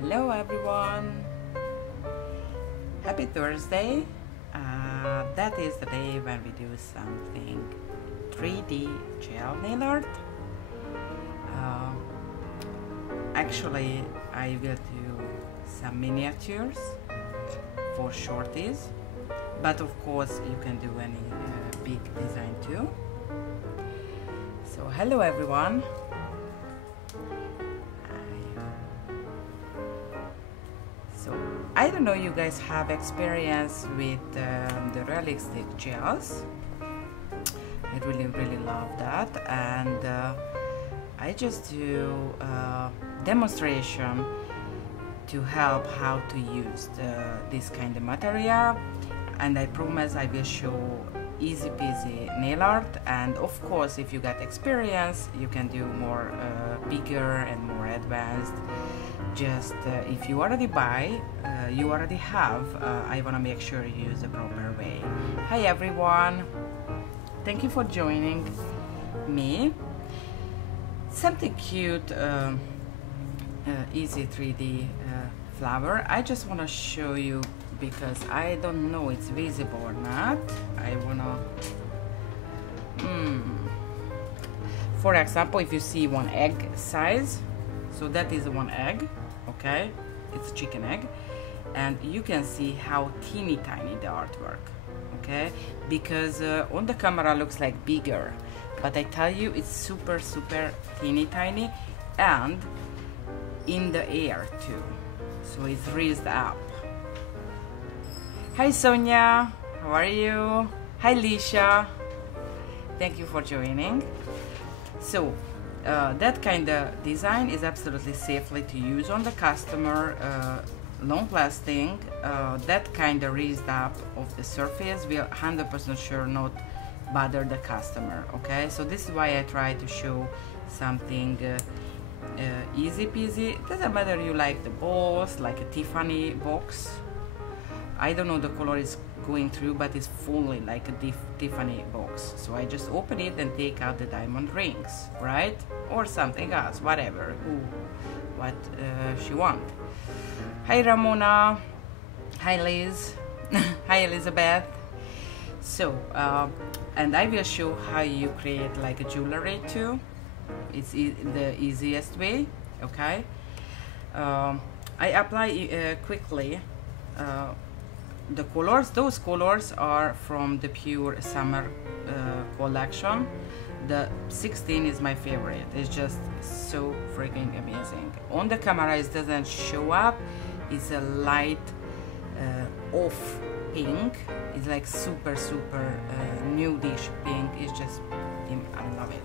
Hello everyone, happy Thursday. That is the day when we do something 3D gel nail art. Actually I will do some miniatures for shorties, but of course you can do any big design too. So hello everyone. I don't know you guys have experience with the realistic gels. I really love that, and I just do demonstration to help how to use this kind of material, and I promise I will show easy peasy nail art. And of course if you got experience you can do more bigger and more advanced. Just if you already buy, you already have, I want to make sure you use the proper way. Hi everyone, thank you for joining me. Something cute, easy 3D flower. I just want to show you because I don't know it's visible or not. I want to for example, if you see one egg size, so that is one egg, okay, it's a chicken egg, and you can see how teeny tiny the artwork, okay, because on the camera looks like bigger, but I tell you it's super teeny tiny, and in the air too, so it's raised up. Hi Sonia, how are you? Hi Lisha, thank you for joining. So that kind of design is absolutely safely to use on the customer, long lasting. That kind of raised up of the surface will 100% sure not bother the customer, okay? So this is why I try to show something easy peasy. Doesn't matter you like the balls, like a Tiffany box. I don't know the color is going through, but it's fully like a Tiffany box. So I just open it and take out the diamond rings, right? Or something else, whatever, what she want. Hi Ramona, hi Liz, hi Elizabeth. So, and I will show how you create like a jewelry too. It's the easiest way, okay? I apply quickly the colors. Those colors are from the Pure Summer collection. The 16 is my favorite. It's just so freaking amazing. On the camera it doesn't show up. It's a light off pink. It's like super nudish pink. It's just, I love it.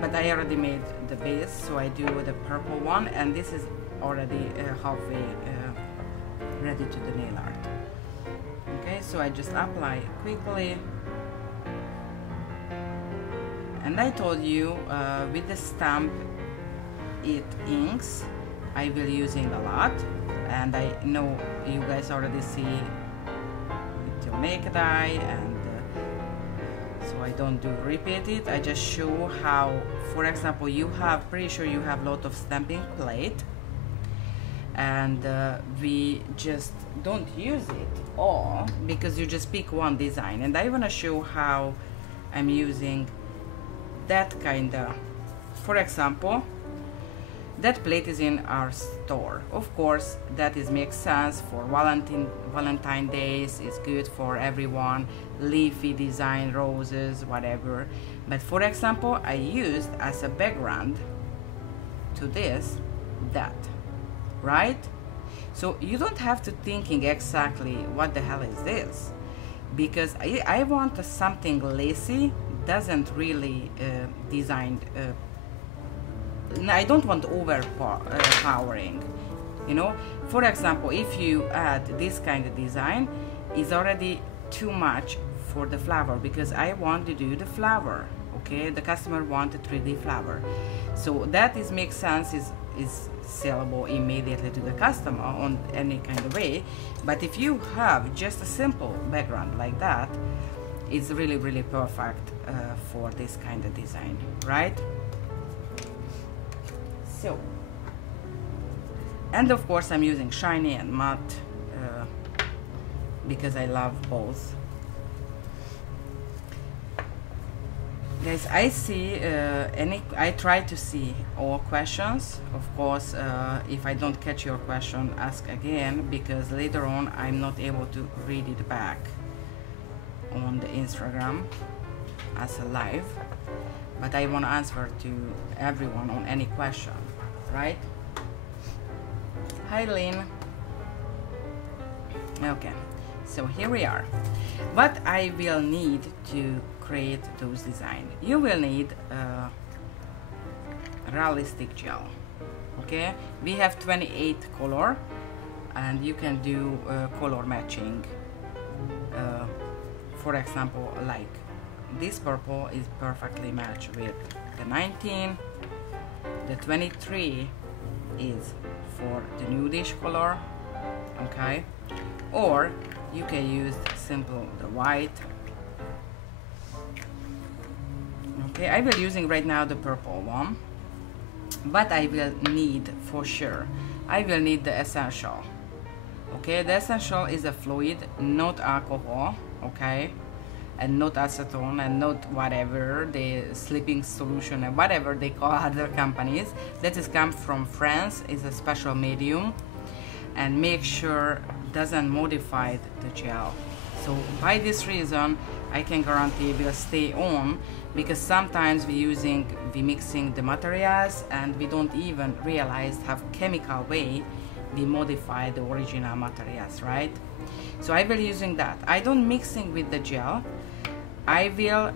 But I already made the base, so I do the purple one, and this is already halfway ready to the nail art. Okay, so I just apply quickly, and I told you with the stamp it inks I will using a lot, and I know you guys already see with your naked eye, and so I don't do repeat it. I just show how, for example, you have, pretty sure you have a lot of stamping plate, and we just don't use it all because you just pick one design, and I want to show how I'm using that kind of, for example, that plate is in our store. Of course that is makes sense for Valentine days. It's good for everyone, leafy design, roses, whatever. But for example, I used as a background to this, that, right? So you don't have to thinking exactly what the hell is this, because I want something lacy, doesn't really designed, I don't want overpowering, you know. For example, if you add this kind of design, is already too much for the flower, because I want to do the flower, okay? The customer want a 3D flower, so that is makes sense, is sellable immediately to the customer on any kind of way. But if you have just a simple background like that, it's really perfect for this kind of design, right? So And of course I'm using shiny and matte because I love both. Guys, I see I try to see all questions. Of course, if I don't catch your question, ask again, because later on I'm not able to read it back on the Instagram as a live, but I want to answer to everyone on any question, right? Hi Lynn. Okay, so here we are. What I will need to create those designs: you will need realistic gel. Okay, we have 28 color, and you can do color matching. For example, like this purple is perfectly matched with the 19. The 23 is for the nudish color. Okay, or you can use simple the white. Okay, I will using right now the purple one, but I will need for sure, I will need the essential. Okay, the essential is a fluid, not alcohol, okay, and not acetone, and not whatever the sleeping solution and whatever they call other companies. That is come from France, is a special medium, and make sure doesn't modify the gel. So by this reason I can guarantee it will stay on, because sometimes we mixing the materials and we don't even realize how chemical way we modify the original materials, right? So I will using that. I don't mixing with the gel. I will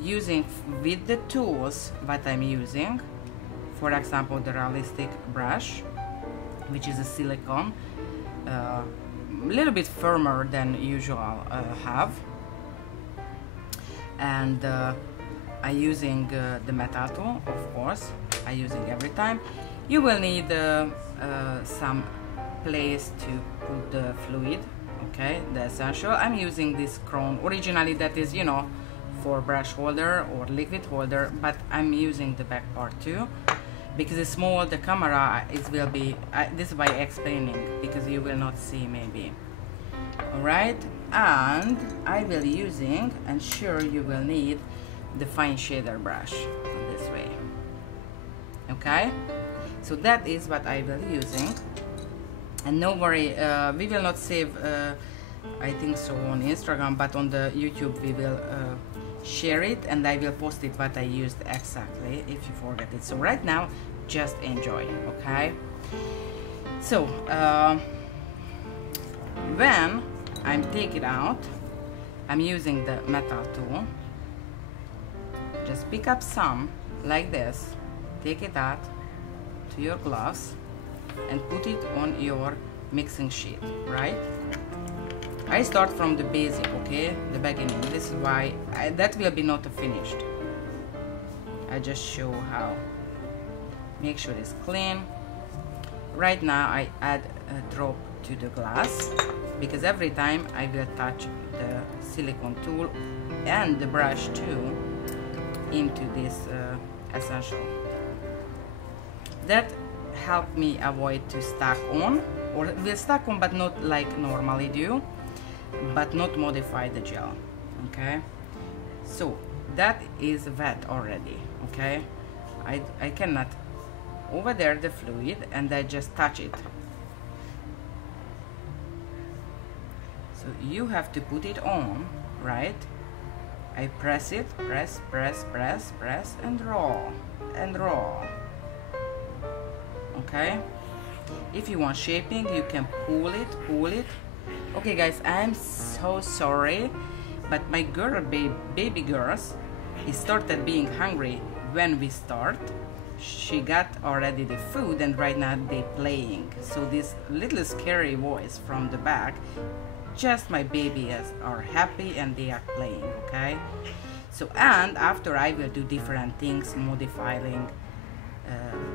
using with the tools what I'm using. For example, the realistic brush, which is a silicone, a little bit firmer than usual have, and I using the metal tool, of course. I using every time. You will need some place to put the fluid, okay, the essential. I'm using this chrome. Originally that is, you know, for brush holder or liquid holder, but I'm using the back part too, because it's small, the camera it will be this is why explaining, because you will not see maybe. All right, and I will using, and sure you will need the fine shader brush this way. Okay, so that is what I will using. And no worry, we will not save I think so on Instagram, but on the YouTube we will share it, and I will post it what I used exactly if you forget it. So right now just enjoy. Okay, so when I'm take it out, I'm using the metal tool. Just pick up some like this, take it out to your gloves and put it on your mixing sheet, right? I start from the basic, okay, the beginning. This is why that will be not finished. I just show how. Make sure it's clean. Right now I add a drop to the glass, because every time I will touch the silicone tool and the brush too into this essential. That help me avoid to stack on, or will stack on but not like normally do, but not modify the gel. Okay, so that is wet already. Okay, I cannot over there the fluid, and I just touch it. So you have to put it on, right? I press it, press, press, press, press, and roll, and roll. Okay, if you want shaping, you can pull it, pull it. Okay guys, I'm so sorry, but my girl, baby girls, he started being hungry when we start. She got already the food, and right now they playing. So this little scary voice from the back, just my babies are happy and they are playing. Okay, so and after I will do different things, modifying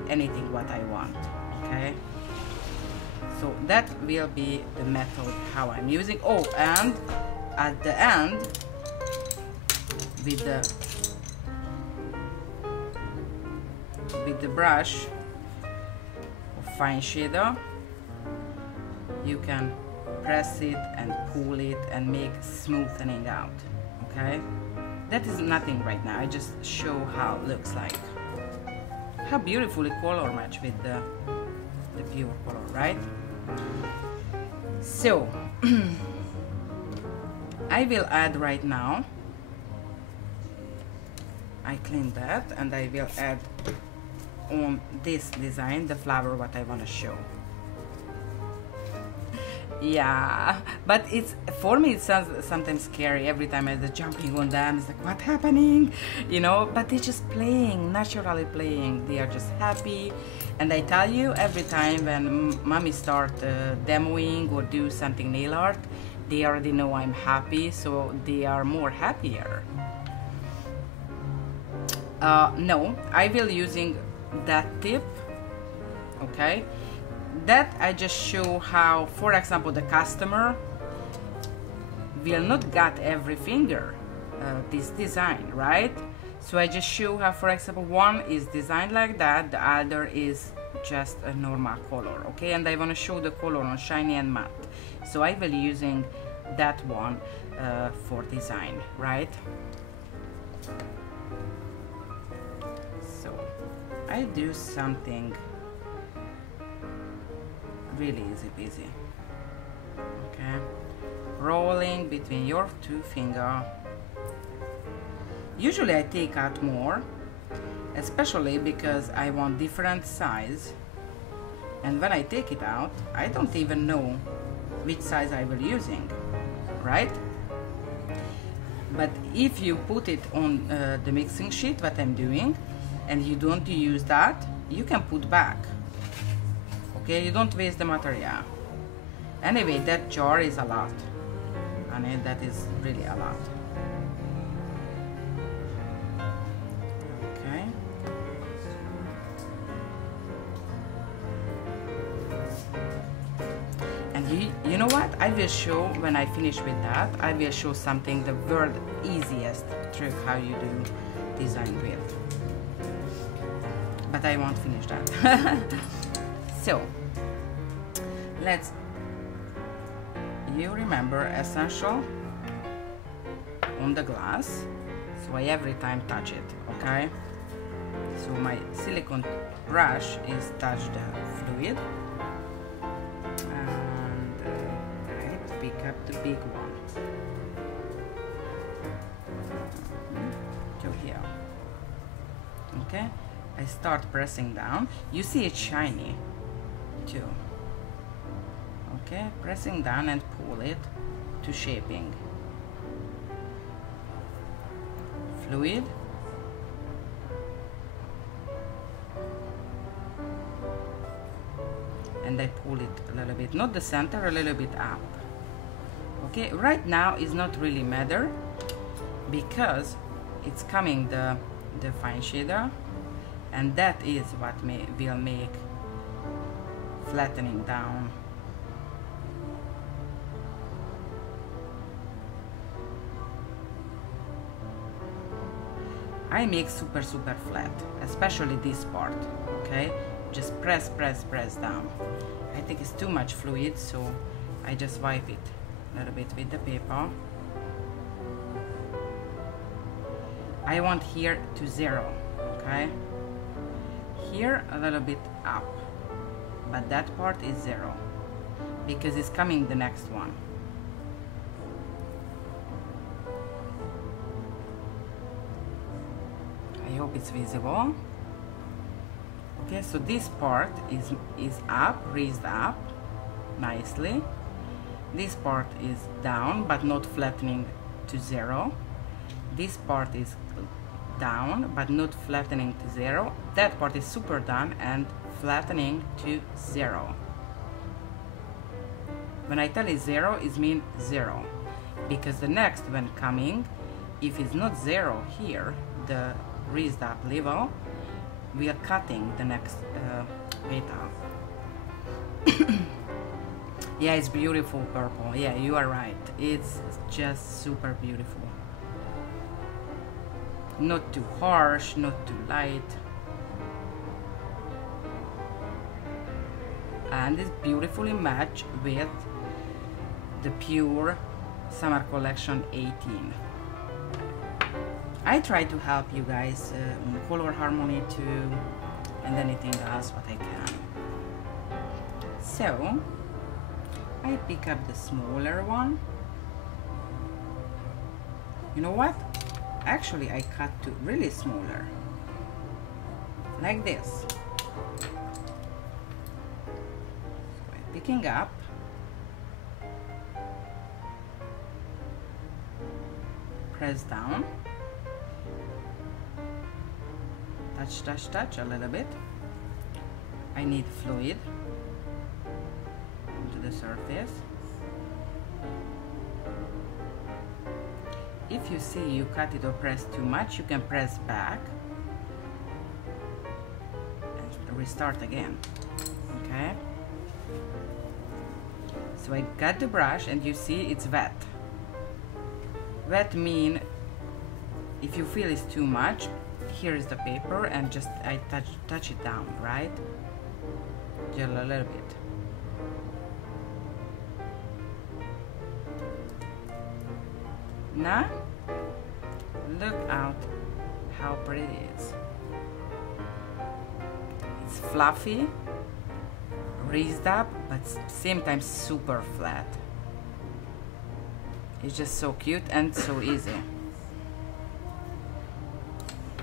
anything what I want. Okay, so that will be the method how I'm using. Oh, and at the end with the brush, of fine shader, you can press it and pull it and make smoothening out. Okay, that is nothing right now. I just show how it looks like. How beautifully color match with the pure color, right? So I will add right now, I clean that, and I will add on this design the flower what I want to show. Yeah, but it's, for me it sounds sometimes scary every time I'm jumping on them. It's like, what's happening, you know? But they're just playing, naturally playing. They are just happy. And I tell you, every time when mommy start demoing or do something nail art, they already know I'm happy, so they are more happier. No, I will using that tip, okay? That I just show how, for example, the customer will not get every finger this design, right? So I just show how, for example, one is designed like that, the other is just a normal color, okay? And I want to show the color on shiny and matte, so I will using that one for design, right? So I do something really easy peasy, okay? Rolling between your two fingers. Usually I take out more, especially because I want different size, and when I take it out I don't even know which size I will using, right? But if you put it on the mixing sheet, what I'm doing, and you don't use that, you can put back. Okay, you don't waste the material. Anyway, that jar is a lot. I mean, that is really a lot. Okay. And you know what? I will show, when I finish with that, I will show something, the world easiest trick how you do design with. But I won't finish that. So, you remember essential on the glass, so I every time touch it, okay? So my silicone brush is touch the fluid, and I pick up the big one to here, okay? I start pressing down. You see it's shiny too. Okay, pressing down and pull it to shaping. Fluid. And I pull it a little bit, not the center, a little bit up. Okay, right now is not really matter because it's coming the fine shader, and that is what will make flattening down. I make super flat, especially this part, okay? Just press down. I think it's too much fluid, so I just wipe it a little bit with the paper. I want here to 0, okay? Here a little bit up, but that part is 0 because it's coming the next one. I hope it's visible. Okay, so this part is up, raised up nicely. This part is down but not flattening to 0. This part is down but not flattening to 0. That part is super down and flattening to 0. When I tell you 0, it means 0, because the next when coming, if it's not 0 here, the raised up level, we are cutting the next metal. Yeah, it's beautiful purple. Yeah, you are right. It's just super beautiful. Not too harsh, not too light. and it's beautifully matched with the Pure Summer Collection 18. I try to help you guys on color harmony too, and anything else what I can. So I pick up the smaller one. You know what? Actually, I cut to really smaller, like this. So I'm picking up, press down, touch, touch, touch a little bit. I need fluid onto the surface. If you see you cut it or press too much, you can press back and restart again. Okay? So I got the brush and you see it's wet. Wet mean if you feel it's too much, here is the paper and just I touch it down, right? Just a little bit. Now, look out how pretty it is. It's fluffy, raised up, but same time super flat. It's just so cute and so easy.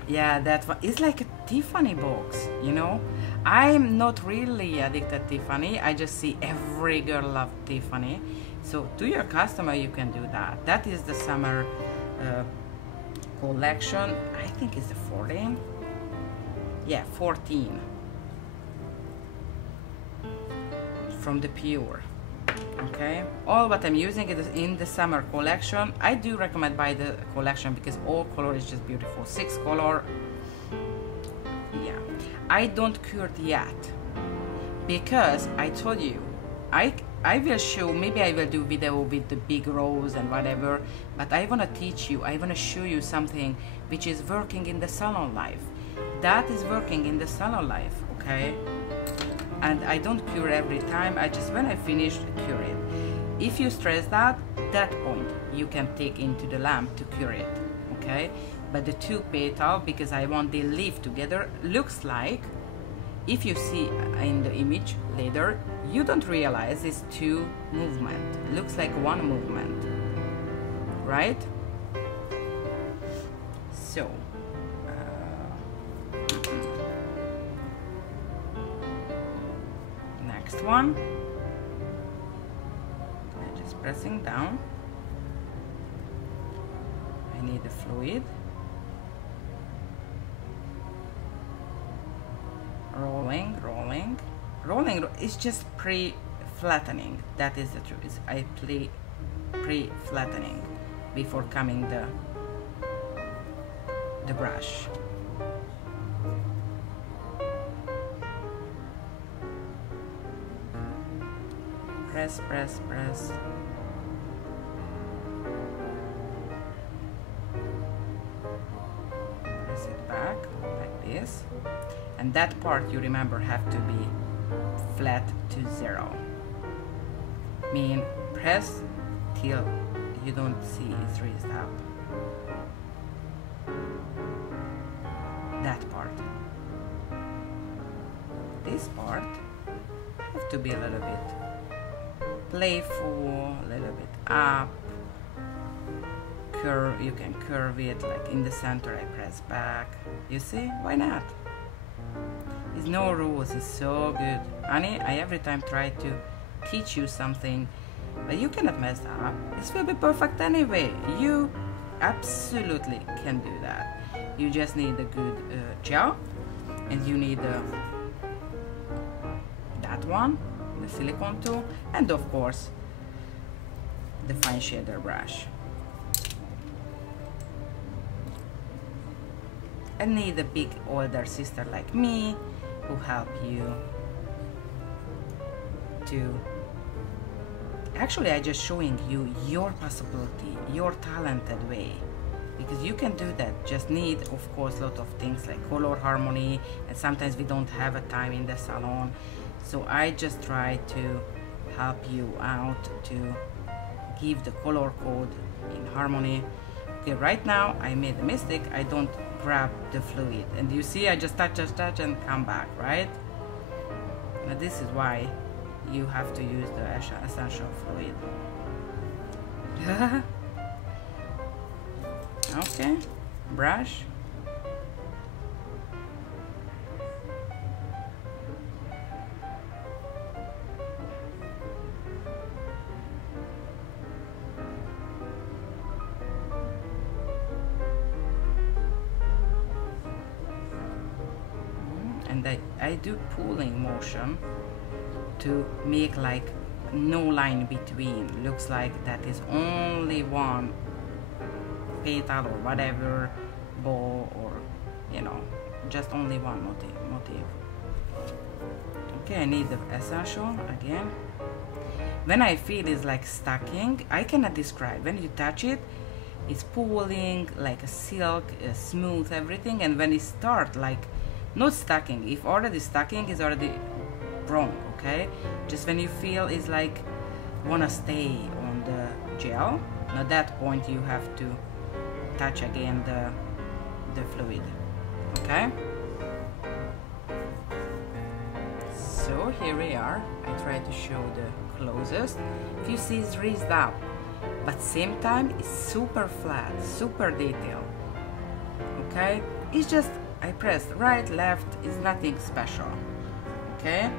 Yeah, that one is like a Tiffany box, you know. I'm not really addicted to Tiffany. I just see every girl love Tiffany. So to your customer, you can do that. That is the summer collection. I think it's the 14. Yeah, 14. From the Pure. Okay. All what I'm using is in the summer collection. I do recommend buy the collection because all color is just beautiful. 6 color. Yeah. I don't cure it yet because I told you I will show, maybe I will do video with the big rows and whatever, but I want to teach you, I want to show you something which is working in the salon life. That is working in the salon life, okay? And I don't cure every time, I just, when I finish, cure it. If you stress that point, you can take into the lamp to cure it, okay? But the 2 petal, because I want they live together, looks like, if you see in the image later, you don't realize it's 2 movements. Looks like 1 movement, right? So, next one. I'm just pressing down. I need the fluid. Rolling, rolling, rolling. It's just pre-flattening. That is the truth. I play pre-flattening before coming the brush. Press, press, press. Press it back like this. And that part, you remember, have to be flat to 0. Mean press till you don't see it's raised up. That part. This part have to be a little bit playful, a little bit up. Curve, you can curve it like in the center. I press back. You see? Why not? It's no rules, it's so good. Honey, I every time try to teach you something, but you cannot mess up. This will be perfect anyway. You absolutely can do that. You just need a good gel, and you need that one, the silicone tool, and of course, the fine shader brush. And need a big older sister like me who help you to actually I just showing you your possibility, your talented way, because you can do that. Just need of course a lot of things like color harmony, and sometimes we don't have a time in the salon, So I just try to help you out to give the color code in harmony. Okay, right now I made a mistake. I don't grab the fluid, and you see I just touch and come back, right? Now this is why you have to use the essential fluid. Okay, brush. And I do pulling motion to make like no line between. Looks like that is only one petal or whatever, bow, or you know, just only one motif. Okay, I need the essential again. When I feel it's like stacking, I cannot describe. When you touch it, it's pulling like a silk, smooth everything, and when it start like not stacking, if already stacking is already wrong, okay? Just when you feel it's like wanna stay on the gel, at that point you have to touch again the fluid, okay? So here we are. I try to show the closest. If you see, it's raised up, but same time it's super flat, super detailed, okay? It's just I pressed right, left, is nothing special, okay?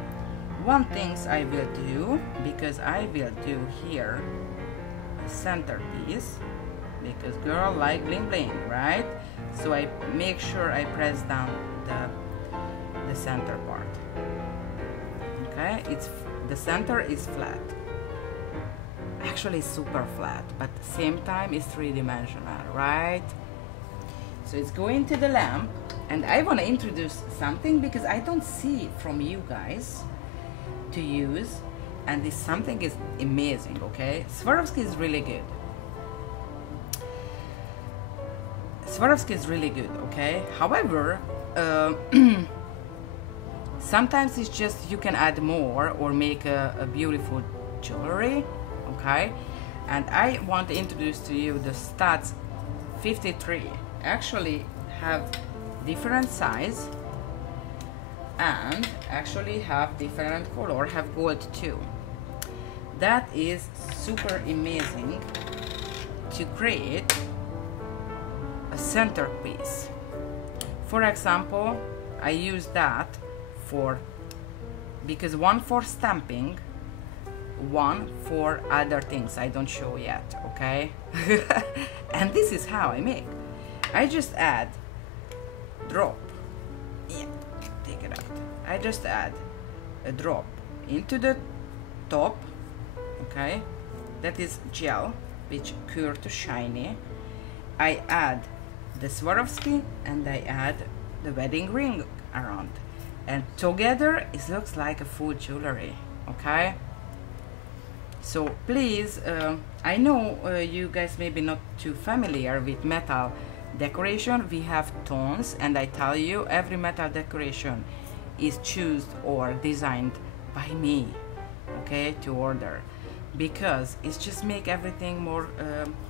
One things I will do, because I will do here a centerpiece, because girl like bling bling, right? So I make sure I press down the center part, okay? It's the center is flat, actually super flat, but at the same time it's three-dimensional, right? So it's going to the lamp, and I want to introduce something because I don't see from you guys to use, and this something is amazing, okay? Swarovski is really good. Swarovski is really good, okay? However, sometimes it's just you can add more or make a beautiful jewelry, okay? And I want to introduce to you the Studs 53. Actually have different size and actually have different color, have gold too. That is super amazing to create a centerpiece. For example, I use that for, because one for stamping, one for other things I don't show yet, okay? And this is how I make. I just add drop, yeah, take it out. I just add a drop into the top, okay? That is gel, which cure to shiny. I add the Swarovski and I add the wedding ring around, and together it looks like a full jewelry, okay? So please, I know you guys may be not too familiar with metal decoration. We have tones, and I tell you, every metal decoration is chosen or designed by me, okay, to order, because it's just make everything more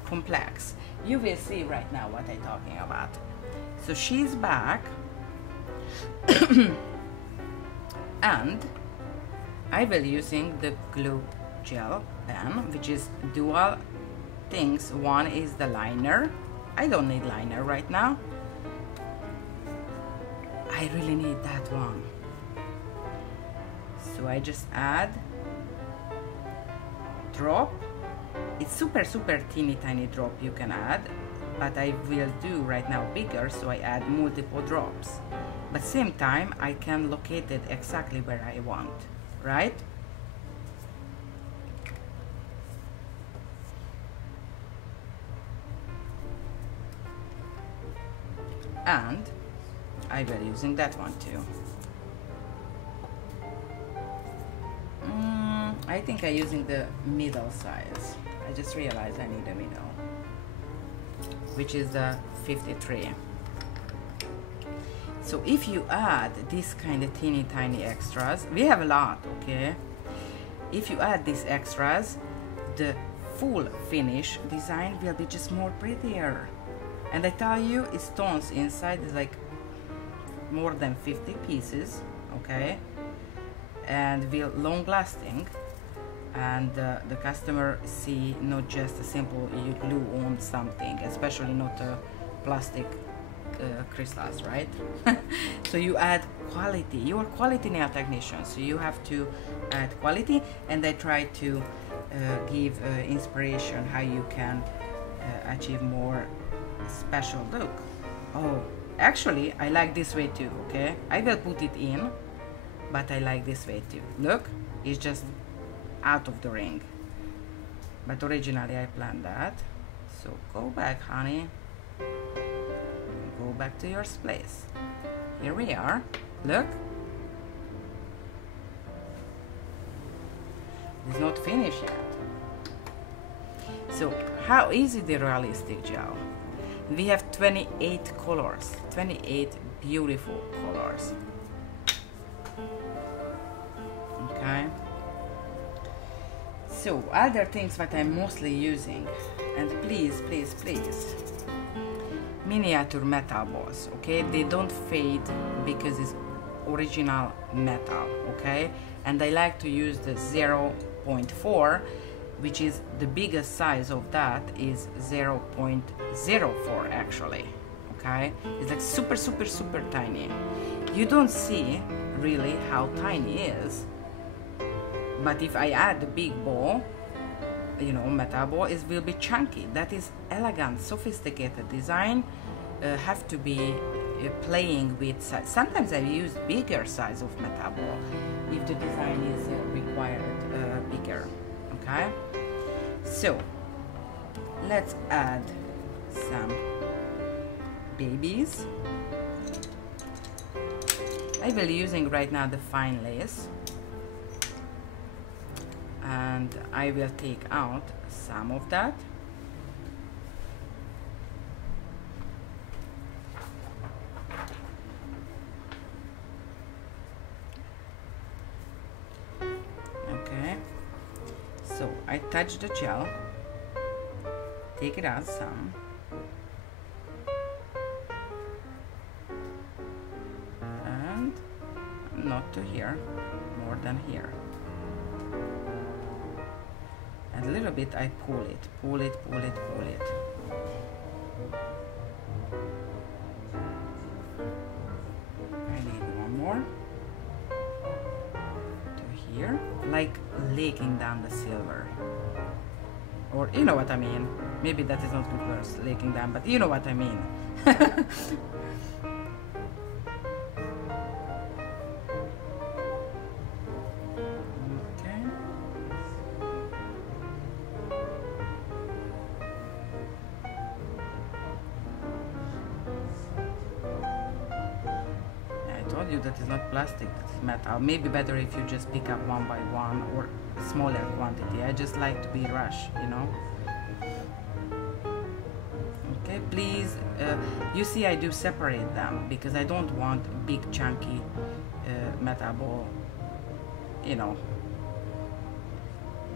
complex. You will see right now what I'm talking about. So she's back and I will using the glue gel pen, which is dual things. One is the liner. I don't need liner right now. I really need that one. So I just add drop. It's super teeny tiny drop you can add, but I will do right now bigger, so I add multiple drops. But same time I can locate it exactly where I want, right? And I will using that one too. I think I'm using the middle size. I just realized I need a middle, which is the 53. So if you add this kind of teeny tiny extras, we have a lot, okay? If you add these extras, the full finish design will be just more prettier. And I tell you, it stones inside is like more than 50 pieces, okay? And will long lasting. And the customer see not just a simple you glue on something, especially not a plastic crystals, right? So you add quality. You are quality nail technician, so you have to add quality, and I try to give inspiration how you can achieve more special look. Oh, actually I like this way too, okay? I will put it in, but I like this way too. Look, it's just out of the ring, but originally I planned that. So go back, honey, go back to your place. Here we are. Look, it's not finished yet. So how is it the realistic gel? We have 28 colors, 28 beautiful colors. Okay, so other things that I'm mostly using, and please, miniature metal balls, okay? They don't fade because it's original metal, okay? And I like to use the 0.4, which is the biggest size of that is 0.04 actually, okay? It's like super tiny. You don't see really how tiny it is, but if I add the big ball, you know, metal ball, it will be chunky. That is elegant, sophisticated design. Have to be playing with size. Sometimes I use bigger size of metal ball if the design is required bigger. Okay, so let's add some babies. I will be using right now the fine lace, and I will take out some of that. Okay, so I touch the gel, take it out some, and not to here, more than here. And a little bit I pull it. I need one more to here, like laking down the silver. Or you know what I mean. Maybe that is not good words, laking down, but you know what I mean. You that is not plastic, that is metal. Maybe better if you just pick up one by one or smaller quantity. I just like to be rushed, you know. Okay, please, you see I do separate them because I don't want big chunky metal ball, you know.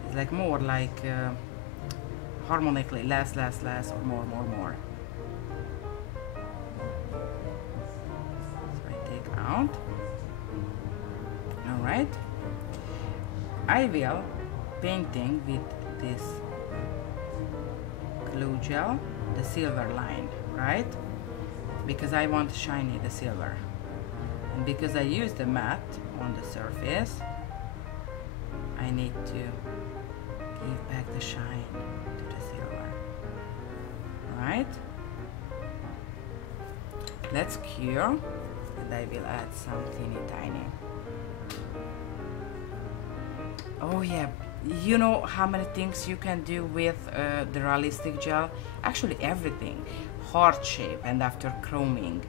It's like more like harmonically less or more. Out. All right, I will painting with this glue gel the silver line, right? Because I want shiny the silver, and because I use the matte on the surface, I need to give back the shine to the silver. All right, let's cure. And I will add some teeny tiny. Oh yeah, you know how many things you can do with the realistic gel? Actually everything. Heart shape, and after chroming,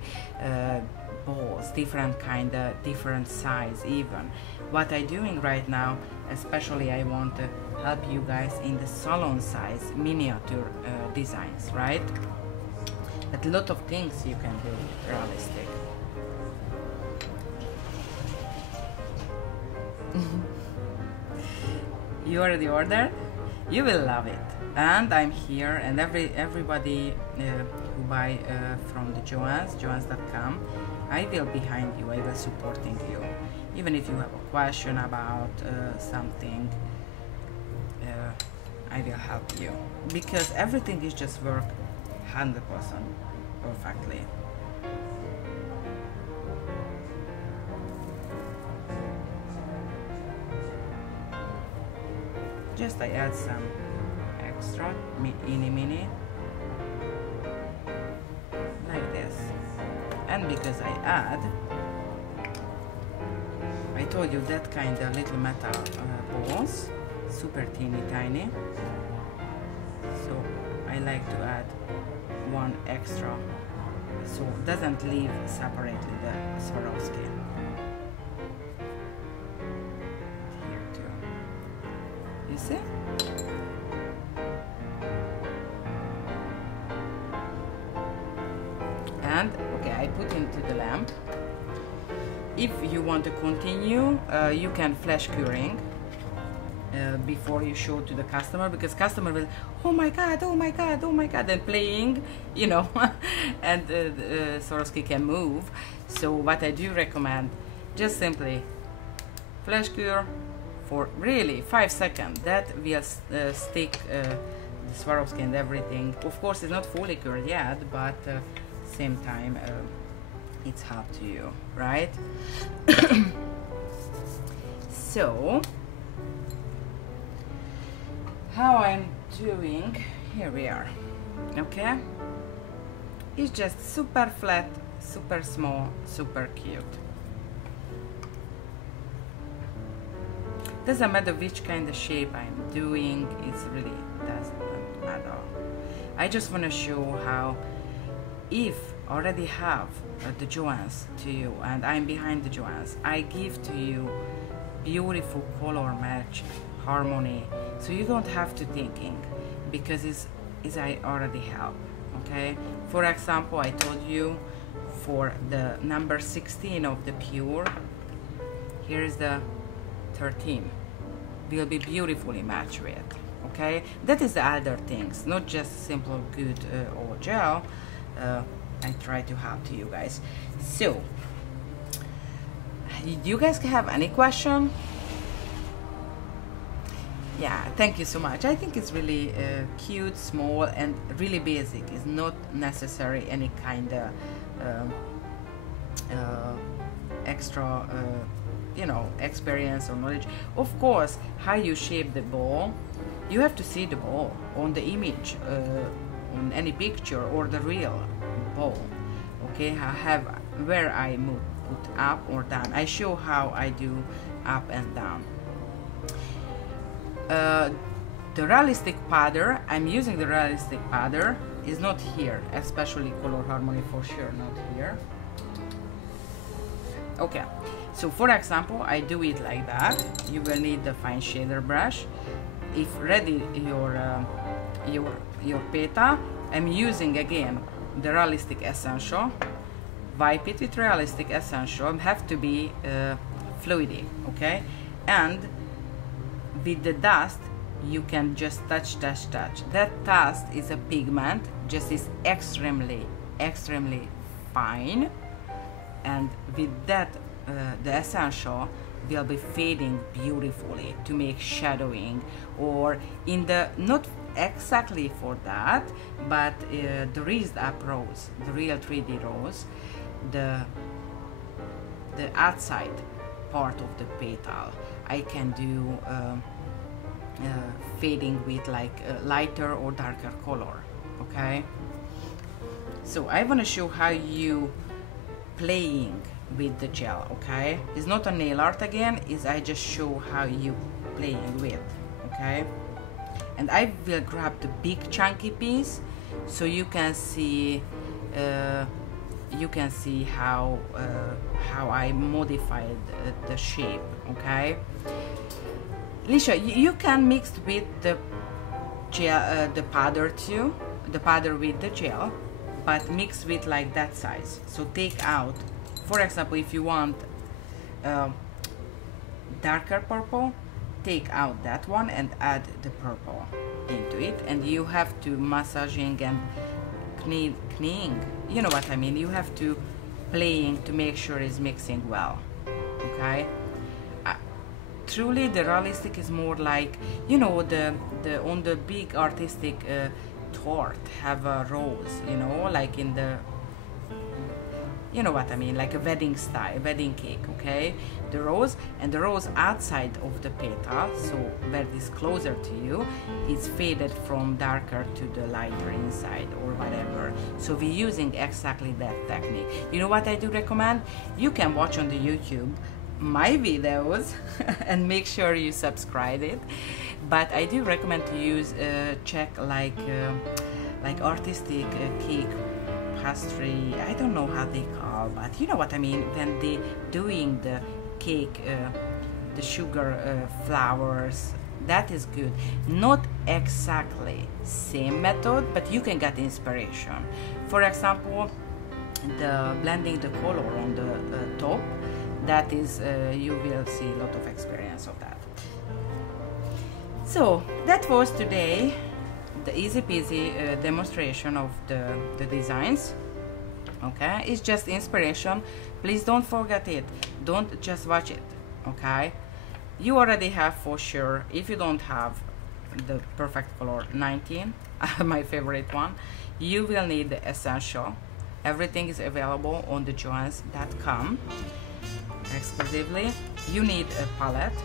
balls, different kind of, different size even. What I'm doing right now, especially I want to help you guys in the salon size miniature designs, right? But a lot of things you can do realistic. You already ordered? You will love it. And I'm here, and everybody who buy from the Joann's.com, I will behind you, I will supporting you. Even if you have a question about something, I will help you. Because everything is just work 100% perfectly. Just I add some extra mini like this, and because I told you that kind of little metal balls, super teeny tiny, so I like to add one extra so it doesn't leave separately the Swarovski. Here too, you see? And okay, I put into the lamp. If you want to continue, you can flash curing before you show to the customer, because customer will, oh my god, oh my god, oh my god, and playing, you know, and Swarovski can move. So what I do recommend, just simply flash cure for really 5 seconds. That will stick the Swarovski and everything. Of course, it's not fully cured yet, but same time it's up to you, right? So how I'm doing, here we are. Okay, it's just super flat, super small, super cute. Doesn't matter which kind of shape I'm doing, it's really doesn't matter. I just want to show how, if already have the Joann's to you and I'm behind the Joann's, I give to you beautiful color match, harmony, so you don't have to thinking, because it's I already have. Okay, for example, I told you for the number 16 of the pure, here is the 13, will be beautifully matched with. Okay, that is the other things, not just simple good or gel. I try to help to you guys. So, you guys have any question? Yeah, thank you so much. I think it's really cute, small, and really basic. It's not necessary any kind of extra, you know, experience or knowledge. Of course, how you shape the ball, you have to see the ball on the image, on any picture or the real ball. Okay, I have where I put up or down. I show how I do up and down. The realistic powder, I'm using the realistic powder, is not here, especially color harmony for sure, not here. Okay, so for example, I do it like that. You will need the fine shader brush. If ready your peta, I'm using again the Realistic Essential. Wipe it with Realistic Essential. Have to be fluidy, okay? And with the dust, you can just touch. That dust is a pigment, just is extremely fine, and with that the essential will be fading beautifully to make shadowing, or in the, not exactly for that, but the raised up rose, the real 3D rose, the outside part of the petal, I can do fading with like lighter or darker color. Okay, so I want to show how you playing with the gel. Okay, it's not a nail art again, is I just show how you playing with. Okay, and I will grab the big chunky piece so you can see how I modified the shape. Okay, Lisha, you can mix with the gel, the powder too, the powder with the gel, but mix with like that size. So take out, for example, if you want darker purple, take out that one and add the purple into it, and you have to massaging and kneeing, you know what I mean, you have to playing to make sure it's mixing well. Okay, truly the realistic is more like, you know, the on the big artistic tort have a rose, you know, like in the, you know what I mean, like a wedding style, wedding cake. Okay, the rose, and the rose outside of the petal, so where it is closer to you, it's faded from darker to the lighter inside or whatever. So we're using exactly that technique. You know what I do recommend? You can watch on the YouTube my videos and make sure you subscribe it, but I do recommend to use check like artistic cake pastry, I don't know how they call, but you know what I mean, when they doing the cake, the sugar flowers, that is good. Not exactly same method, but you can get inspiration. For example, the blending the color on the top, that is you will see a lot of experience of that. So that was today the easy peasy demonstration of the designs. Okay, it's just inspiration. Please don't forget it, don't just watch it. Okay, you already have for sure, if you don't have the perfect color 19 my favorite one, you will need the essential. Everything is available on the joanns.com exclusively. You need a palette,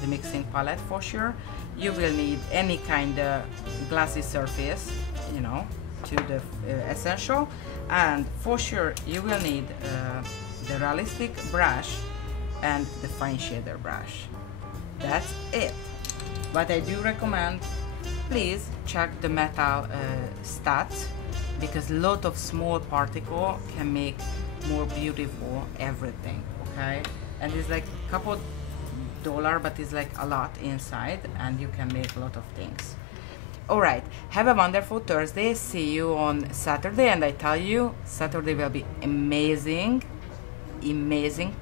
the mixing palette for sure. You will need any kind of glassy surface, you know, to the essential, and for sure you will need the realistic brush and the fine shader brush. That's it. But I do recommend, please check the metal stats, because a lot of small particle can make more beautiful everything. Okay, and it's like a couple $, but it's like a lot inside, and you can make a lot of things. All right, have a wonderful Thursday. See you on Saturday, and I tell you, Saturday will be amazing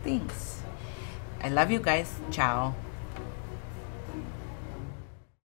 things. I love you guys. Ciao.